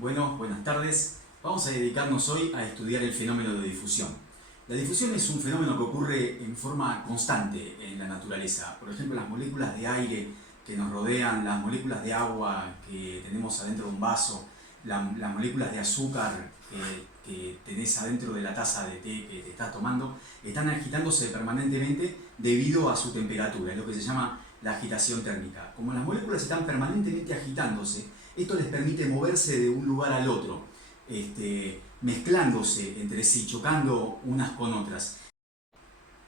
Bueno, buenas tardes. Vamos a dedicarnos hoy a estudiar el fenómeno de difusión. La difusión es un fenómeno que ocurre en forma constante en la naturaleza. Por ejemplo, las moléculas de aire que nos rodean, las moléculas de agua que tenemos adentro de un vaso, las moléculas de azúcar que tenés adentro de la taza de té que te estás tomando, están agitándose permanentemente debido a su temperatura, es lo que se llama la agitación térmica. Como las moléculas están permanentemente agitándose, esto les permite moverse de un lugar al otro, mezclándose entre sí, chocando unas con otras.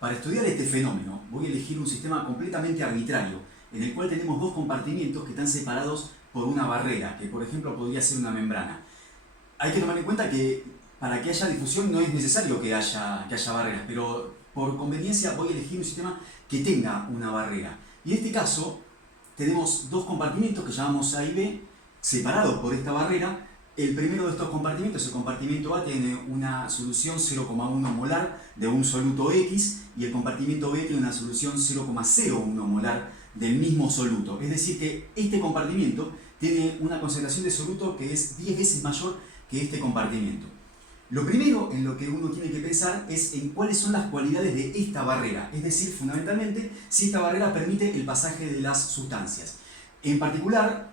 Para estudiar este fenómeno voy a elegir un sistema completamente arbitrario, en el cual tenemos dos compartimientos que están separados por una barrera, que por ejemplo podría ser una membrana. Hay que tomar en cuenta que para que haya difusión no es necesario que haya barreras, pero por conveniencia voy a elegir un sistema que tenga una barrera. Y en este caso tenemos dos compartimentos que llamamos A y B, separados por esta barrera. El primero de estos compartimentos, el compartimento A, tiene una solución 0,1 molar de un soluto X y el compartimento B tiene una solución 0,01 molar del mismo soluto. Es decir que este compartimento tiene una concentración de soluto que es 10 veces mayor que este compartimento. Lo primero en lo que uno tiene que pensar es en cuáles son las cualidades de esta barrera, es decir, fundamentalmente, si esta barrera permite el pasaje de las sustancias. En particular,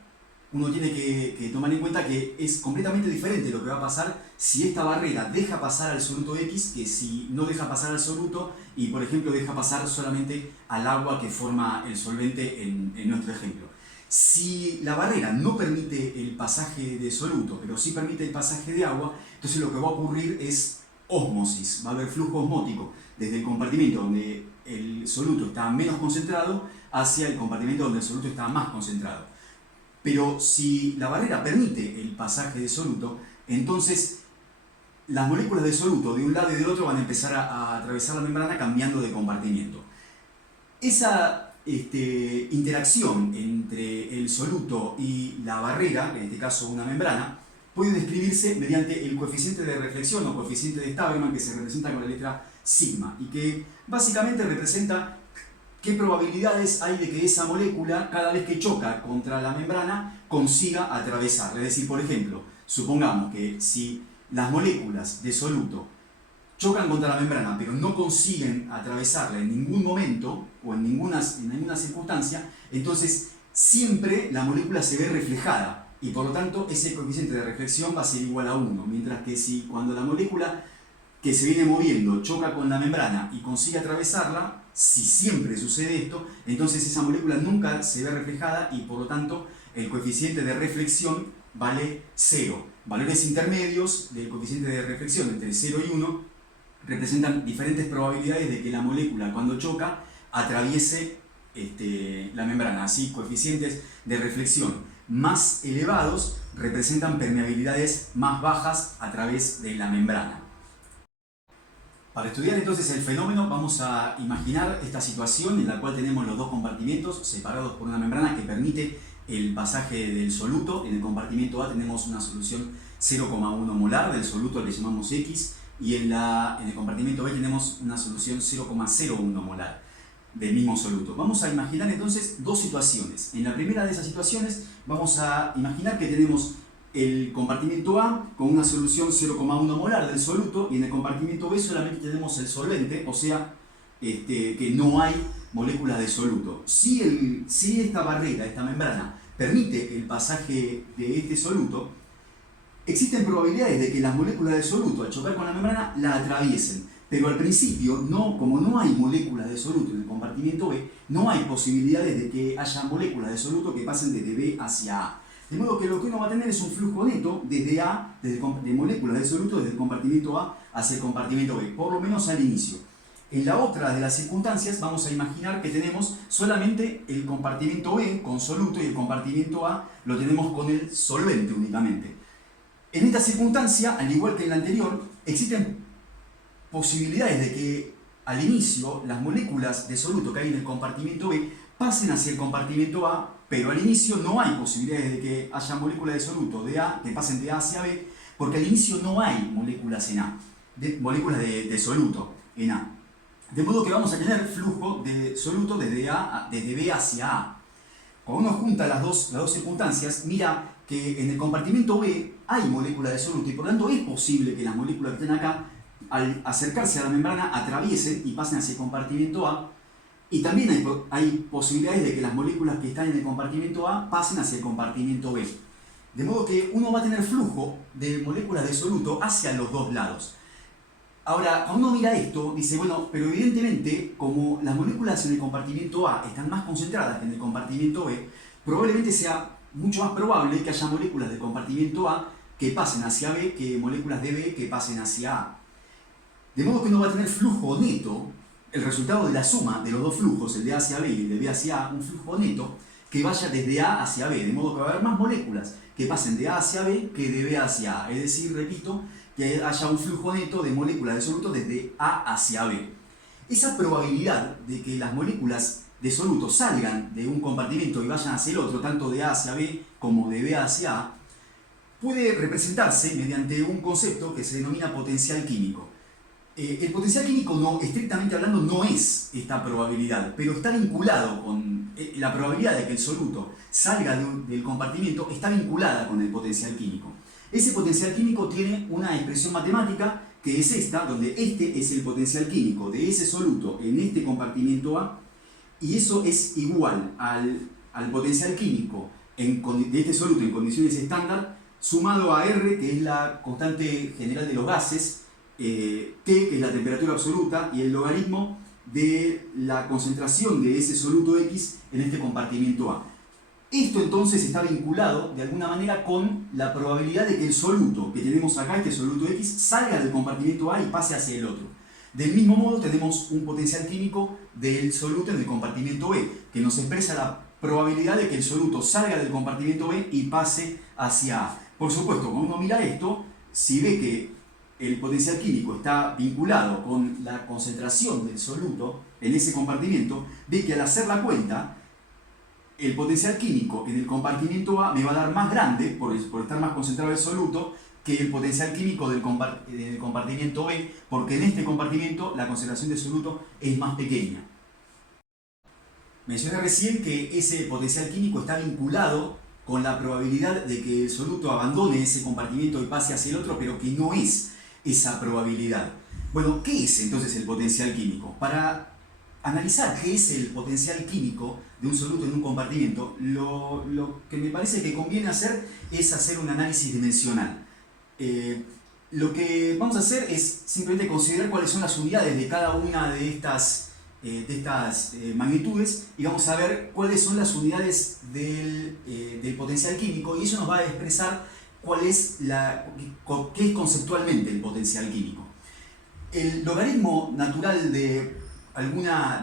uno tiene que tomar en cuenta que es completamente diferente lo que va a pasar si esta barrera deja pasar al soluto X que si no deja pasar al soluto y, por ejemplo, deja pasar solamente al agua que forma el solvente en nuestro ejemplo. Si la barrera no permite el pasaje de soluto, pero sí permite el pasaje de agua, entonces lo que va a ocurrir es ósmosis, va a haber flujo osmótico desde el compartimento donde el soluto está menos concentrado hacia el compartimento donde el soluto está más concentrado. Pero si la barrera permite el pasaje de soluto, entonces las moléculas de soluto de un lado y del otro van a empezar a atravesar la membrana cambiando de compartimiento. Esa interacción entre el soluto y la barrera, en este caso una membrana, puede describirse mediante el coeficiente de reflexión o coeficiente de Staberman, que se representa con la letra sigma y que básicamente representa qué probabilidades hay de que esa molécula, cada vez que choca contra la membrana, consiga atravesarla. Es decir, por ejemplo, supongamos que si las moléculas de soluto chocan contra la membrana, pero no consiguen atravesarla en ningún momento o en ninguna circunstancia, entonces siempre la molécula se ve reflejada y por lo tanto ese coeficiente de reflexión va a ser igual a 1, mientras que si cuando la molécula que se viene moviendo choca con la membrana y consigue atravesarla, si siempre sucede esto, entonces esa molécula nunca se ve reflejada y por lo tanto el coeficiente de reflexión vale 0. Valores intermedios del coeficiente de reflexión entre 0 y 1 representan diferentes probabilidades de que la molécula cuando choca atraviese la membrana. Así, coeficientes de reflexión más elevados representan permeabilidades más bajas a través de la membrana. Para estudiar entonces el fenómeno vamos a imaginar esta situación en la cual tenemos los dos compartimentos separados por una membrana que permite el pasaje del soluto. En el compartimento A tenemos una solución 0,1 molar del soluto al que llamamos X y en el compartimento B tenemos una solución 0,01 molar del mismo soluto. Vamos a imaginar entonces dos situaciones. En la primera de esas situaciones vamos a imaginar que tenemos el compartimento A con una solución 0,1 molar del soluto y en el compartimento B solamente tenemos el solvente, o sea que no hay moléculas de soluto. Si esta barrera, esta membrana, permite el pasaje de este soluto, existen probabilidades de que las moléculas de soluto al chocar con la membrana la atraviesen, pero al principio, como no hay moléculas de soluto en el compartimento B, no hay posibilidades de que haya moléculas de soluto que pasen desde B hacia A. De modo que lo que uno va a tener es un flujo neto desde A, de moléculas de soluto desde el compartimento A hacia el compartimento B, por lo menos al inicio. En la otra de las circunstancias vamos a imaginar que tenemos solamente el compartimento B con soluto y el compartimento A lo tenemos con el solvente únicamente. En esta circunstancia, al igual que en la anterior, existen posibilidades de que al inicio las moléculas de soluto que hay en el compartimento B pasen hacia el compartimento A, pero al inicio no hay posibilidades de que haya moléculas de soluto que pasen de A hacia B, porque al inicio no hay moléculas en A, moléculas de soluto en A. De modo que vamos a tener flujo de soluto desde B hacia A. cuando uno junta las dos circunstancias, mira que en el compartimento B hay moléculas de soluto y por lo tanto es posible que las moléculas que estén acá, al acercarse a la membrana, atraviesen y pasen hacia el compartimento A. Y también hay posibilidades de que las moléculas que están en el compartimento A pasen hacia el compartimento B. De modo que uno va a tener flujo de moléculas de soluto hacia los dos lados. Ahora, cuando uno mira esto, dice, bueno, pero evidentemente, como las moléculas en el compartimento A están más concentradas que en el compartimento B, probablemente sea mucho más probable que haya moléculas del compartimento A que pasen hacia B que moléculas de B que pasen hacia A. De modo que uno va a tener flujo neto, el resultado de la suma de los dos flujos, el de A hacia B y el de B hacia A, un flujo neto que vaya desde A hacia B, de modo que va a haber más moléculas que pasen de A hacia B que de B hacia A. Es decir, repito, que haya un flujo neto de moléculas de soluto desde A hacia B. Esa probabilidad de que las moléculas de soluto salgan de un compartimento y vayan hacia el otro, tanto de A hacia B como de B hacia A, puede representarse mediante un concepto que se denomina potencial químico. El potencial químico, no, estrictamente hablando, no es esta probabilidad, pero está vinculado con la probabilidad de que el soluto salga del compartimento, está vinculada con el potencial químico. Ese potencial químico tiene una expresión matemática que es esta, donde este es el potencial químico de ese soluto en este compartimento A, y eso es igual al potencial químico de este soluto en condiciones estándar, sumado a R, que es la constante general de los gases, T, que es la temperatura absoluta, y el logaritmo de la concentración de ese soluto X en este compartimento A. Esto entonces está vinculado de alguna manera con la probabilidad de que el soluto que tenemos acá, este soluto X, salga del compartimento A y pase hacia el otro. Del mismo modo tenemos un potencial químico del soluto en el compartimento B, que nos expresa la probabilidad de que el soluto salga del compartimento B y pase hacia A. Por supuesto, cuando uno mira esto, si ve que el potencial químico está vinculado con la concentración del soluto en ese compartimento, ve que al hacer la cuenta, el potencial químico en el compartimento A me va a dar más grande, por estar más concentrado el soluto, que el potencial químico del compartimento B, porque en este compartimento la concentración de soluto es más pequeña. Mencioné recién que ese potencial químico está vinculado con la probabilidad de que el soluto abandone ese compartimento y pase hacia el otro, pero que no es esa probabilidad. Bueno, ¿qué es entonces el potencial químico? Para analizar qué es el potencial químico de un soluto en un compartimento, lo que me parece que conviene hacer es hacer un análisis dimensional. Lo que vamos a hacer es simplemente considerar cuáles son las unidades de cada una de estas magnitudes y vamos a ver cuáles son las unidades del potencial químico, y eso nos va a expresar qué es conceptualmente el potencial químico. El logaritmo natural de una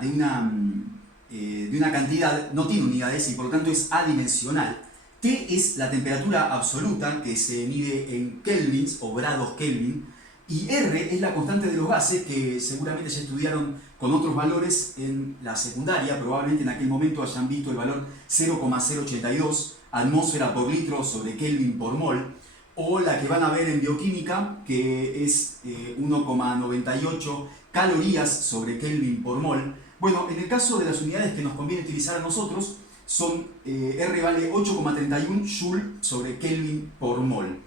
cantidad no tiene unidades y por lo tanto es adimensional. T es la temperatura absoluta que se mide en kelvins o grados Kelvin, y R es la constante de los gases que seguramente ya estudiaron con otros valores en la secundaria. Probablemente en aquel momento hayan visto el valor 0,082 atmósfera por litro sobre Kelvin por mol, o la que van a ver en bioquímica, que es 1,98 calorías sobre Kelvin por mol. Bueno, en el caso de las unidades que nos conviene utilizar a nosotros, son R vale 8,31 Joule sobre Kelvin por mol.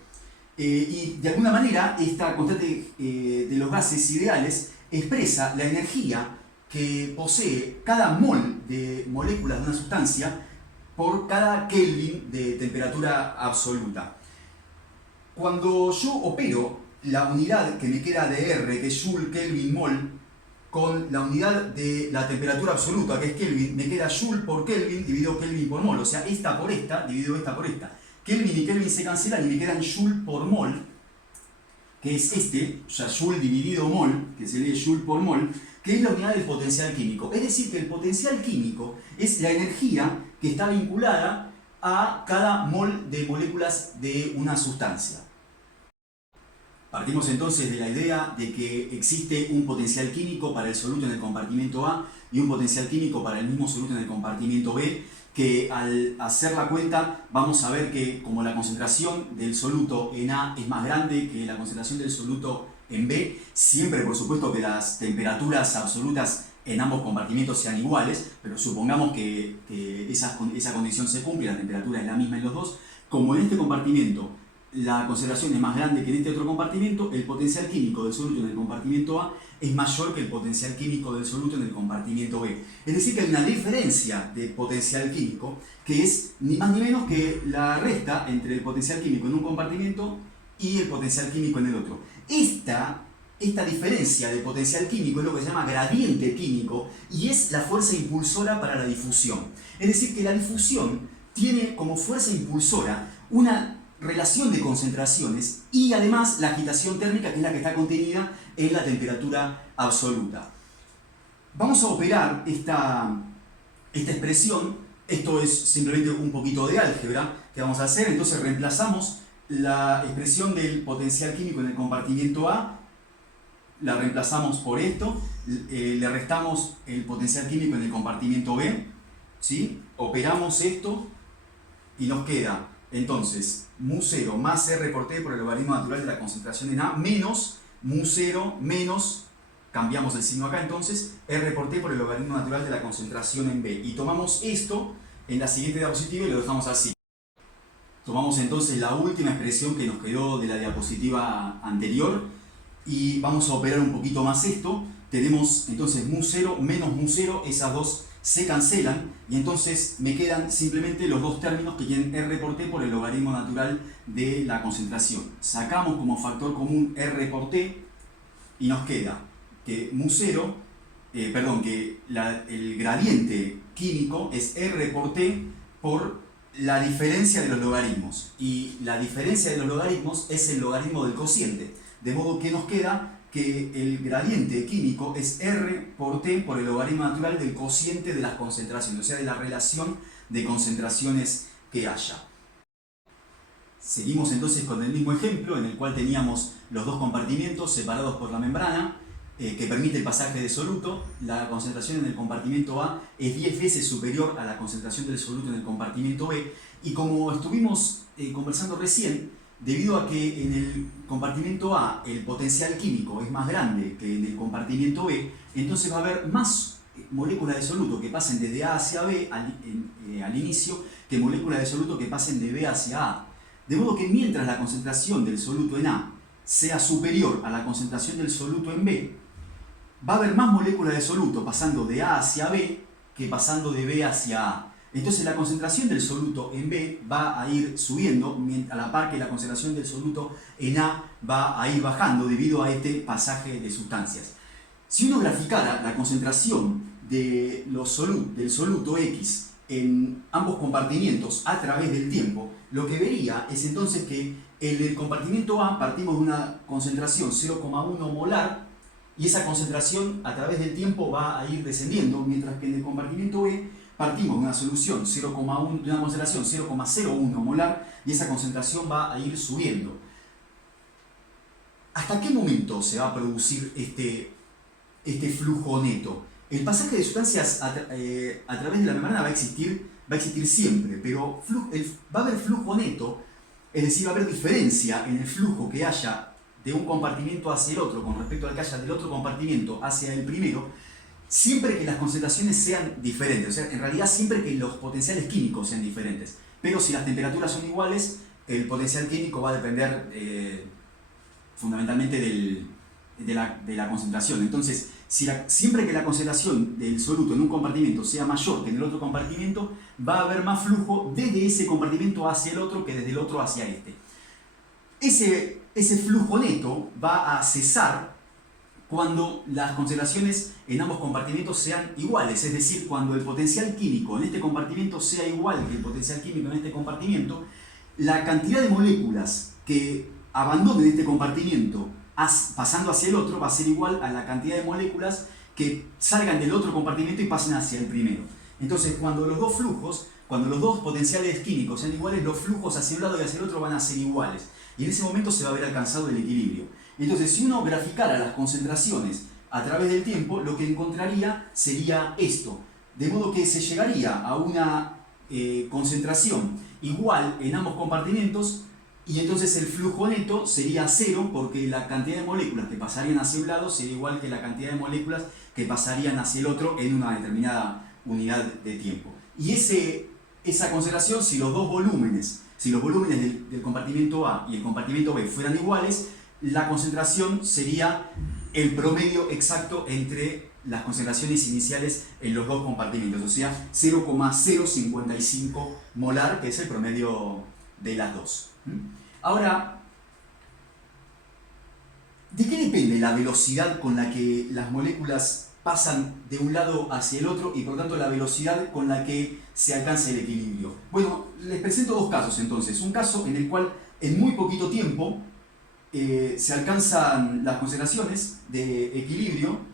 Y de alguna manera esta constante de los gases ideales expresa la energía que posee cada mol de moléculas de una sustancia por cada Kelvin de temperatura absoluta. Cuando yo opero la unidad que me queda de R, que es Joule, Kelvin, mol, con la unidad de la temperatura absoluta, que es Kelvin, me queda Joule por Kelvin dividido Kelvin por mol, o sea, esta por esta dividido esta por esta. Kelvin y Kelvin se cancelan y me quedan Joule por mol, que es o sea, Joule dividido mol, que se lee Joule por mol, que es la unidad del potencial químico. Es decir, que el potencial químico es la energía que está vinculada a cada mol de moléculas de una sustancia. Partimos entonces de la idea de que existe un potencial químico para el soluto en el compartimento A y un potencial químico para el mismo soluto en el compartimento B, que al hacer la cuenta vamos a ver que como la concentración del soluto en A es más grande que la concentración del soluto en B, siempre por supuesto que las temperaturas absolutas en ambos compartimentos sean iguales, pero supongamos que esa condición se cumple, la temperatura es la misma en los dos. Como en este compartimento la concentración es más grande que en este otro compartimento, el potencial químico del soluto en el compartimento A es mayor que el potencial químico del soluto en el compartimento B. Es decir, que hay una diferencia de potencial químico que es ni más ni menos que la resta entre el potencial químico en un compartimento y el potencial químico en el otro. Esta diferencia de potencial químico es lo que se llama gradiente químico y es la fuerza impulsora para la difusión. Es decir, que la difusión tiene como fuerza impulsora una relación de concentraciones y además la agitación térmica, que es la que está contenida en la temperatura absoluta. Vamos a operar esta expresión. Esto es simplemente un poquito de álgebra que vamos a hacer. Entonces reemplazamos la expresión del potencial químico en el compartimento A, la reemplazamos por esto, le restamos el potencial químico en el compartimento B, ¿sí? Operamos esto y nos queda entonces mu0 más R por T por el logaritmo natural de la concentración en A menos mu0 menos, cambiamos el signo acá entonces, R por T por el logaritmo natural de la concentración en B. Y tomamos esto en la siguiente diapositiva y lo dejamos así. Tomamos entonces la última expresión que nos quedó de la diapositiva anterior y vamos a operar un poquito más esto. Tenemos entonces mu0 menos mu0, esas dos se cancelan y entonces me quedan simplemente los dos términos que tienen R por T por el logaritmo natural de la concentración. Sacamos como factor común R por T y nos queda que mu0, que el gradiente químico es R por T por la diferencia de los logaritmos, y la diferencia de los logaritmos es el logaritmo del cociente, de modo que nos queda que el gradiente químico es R por T por el logaritmo natural del cociente de las concentraciones, o sea, de la relación de concentraciones que haya. Seguimos entonces con el mismo ejemplo en el cual teníamos los dos compartimientos separados por la membrana que permite el pasaje de soluto. La concentración en el compartimento A es 10 veces superior a la concentración del soluto en el compartimento B, y como estuvimos conversando recién, debido a que en el compartimento A el potencial químico es más grande que en el compartimento B, entonces va a haber más moléculas de soluto que pasen desde A hacia B al inicio que moléculas de soluto que pasen de B hacia A. De modo que mientras la concentración del soluto en A sea superior a la concentración del soluto en B, va a haber más moléculas de soluto pasando de A hacia B que pasando de B hacia A. Entonces la concentración del soluto en B va a ir subiendo a la par que la concentración del soluto en A va a ir bajando debido a este pasaje de sustancias. Si uno graficara la concentración del soluto X en ambos compartimientos a través del tiempo, lo que vería es entonces que en el compartimento A partimos de una concentración 0,1 molar y esa concentración a través del tiempo va a ir descendiendo, mientras que en el compartimento B partimos de una solución 0,1, de una concentración 0,01 molar y esa concentración va a ir subiendo. ¿Hasta qué momento se va a producir este flujo neto? El pasaje de sustancias a través de la membrana va a existir siempre, pero va a haber flujo neto, es decir, va a haber diferencia en el flujo que haya de un compartimento hacia el otro con respecto al que haya del otro compartimento hacia el primero, siempre que las concentraciones sean diferentes, o sea, en realidad siempre que los potenciales químicos sean diferentes. Pero si las temperaturas son iguales, el potencial químico va a depender fundamentalmente de la concentración. Entonces, siempre que la concentración del soluto en un compartimento sea mayor que en el otro compartimento, va a haber más flujo desde ese compartimento hacia el otro que desde el otro hacia este. Ese flujo neto va a cesar cuando las concentraciones en ambos compartimentos sean iguales, es decir, cuando el potencial químico en este compartimento sea igual que el potencial químico en este compartimento, la cantidad de moléculas que abandonen este compartimento pasando hacia el otro va a ser igual a la cantidad de moléculas que salgan del otro compartimento y pasen hacia el primero. Entonces, cuando los dos potenciales químicos sean iguales, los flujos hacia un lado y hacia el otro van a ser iguales. Y en ese momento se va a haber alcanzado el equilibrio. Entonces, si uno graficara las concentraciones a través del tiempo, lo que encontraría sería esto. De modo que se llegaría a una concentración igual en ambos compartimentos y entonces el flujo neto sería cero porque la cantidad de moléculas que pasarían hacia un lado sería igual que la cantidad de moléculas que pasarían hacia el otro en una determinada unidad de tiempo. Y esa concentración, si los volúmenes del compartimento A y el compartimento B fueran iguales, la concentración sería el promedio exacto entre las concentraciones iniciales en los dos compartimentos, o sea, 0,055 molar, que es el promedio de las dos. Ahora, ¿de qué depende la velocidad con la que las moléculas pasan de un lado hacia el otro y por lo tanto la velocidad con la que se alcanza el equilibrio? Bueno, les presento dos casos entonces. Un caso en el cual en muy poquito tiempo se alcanzan las concentraciones de equilibrio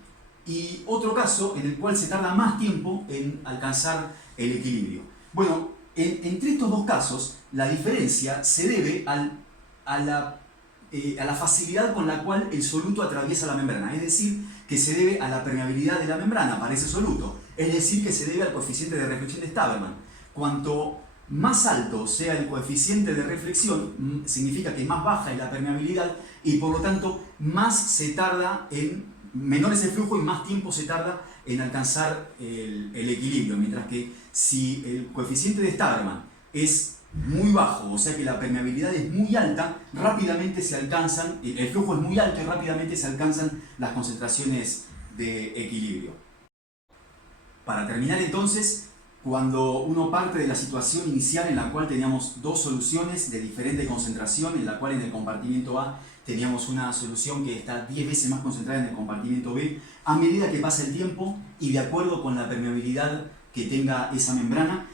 y otro caso en el cual se tarda más tiempo en alcanzar el equilibrio. Bueno, entre estos dos casos la diferencia se debe a la facilidad con la cual el soluto atraviesa la membrana, es decir, que se debe a la permeabilidad de la membrana para ese soluto, es decir, que se debe al coeficiente de reflexión de Staberman. Cuanto más alto sea el coeficiente de reflexión, significa que más baja es la permeabilidad y por lo tanto menor es el flujo y más tiempo se tarda en alcanzar el equilibrio, mientras que si el coeficiente de Staberman es muy bajo, o sea que la permeabilidad es muy alta, rápidamente se alcanzan, el flujo es muy alto y rápidamente se alcanzan las concentraciones de equilibrio. Para terminar entonces, cuando uno parte de la situación inicial en la cual teníamos dos soluciones de diferente concentración, en la cual en el compartimento A teníamos una solución que está 10 veces más concentrada en el compartimento B, a medida que pasa el tiempo y de acuerdo con la permeabilidad que tenga esa membrana,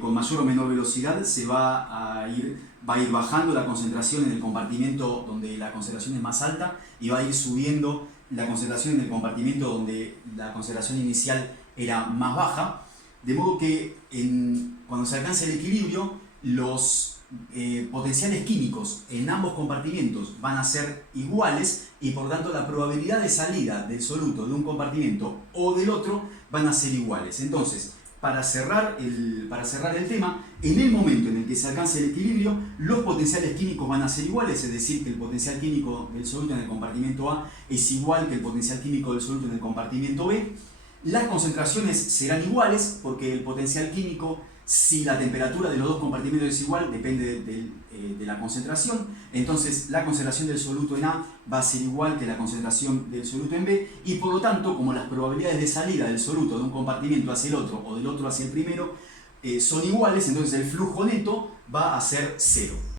con mayor o menor velocidad se va a ir bajando la concentración en el compartimento donde la concentración es más alta y va a ir subiendo la concentración en el compartimento donde la concentración inicial era más baja, de modo que cuando se alcanza el equilibrio, los potenciales químicos en ambos compartimentos van a ser iguales y por tanto la probabilidad de salida del soluto de un compartimento o del otro van a ser iguales. Entonces, para cerrar el tema, en el momento en el que se alcance el equilibrio, los potenciales químicos van a ser iguales, es decir, que el potencial químico del soluto en el compartimento A es igual que el potencial químico del soluto en el compartimento B. Las concentraciones serán iguales porque el potencial químico, si la temperatura de los dos compartimentos es igual, depende de la concentración. Entonces la concentración del soluto en A va a ser igual que la concentración del soluto en B y por lo tanto, como las probabilidades de salida del soluto de un compartimento hacia el otro o del otro hacia el primero son iguales, entonces el flujo neto va a ser cero.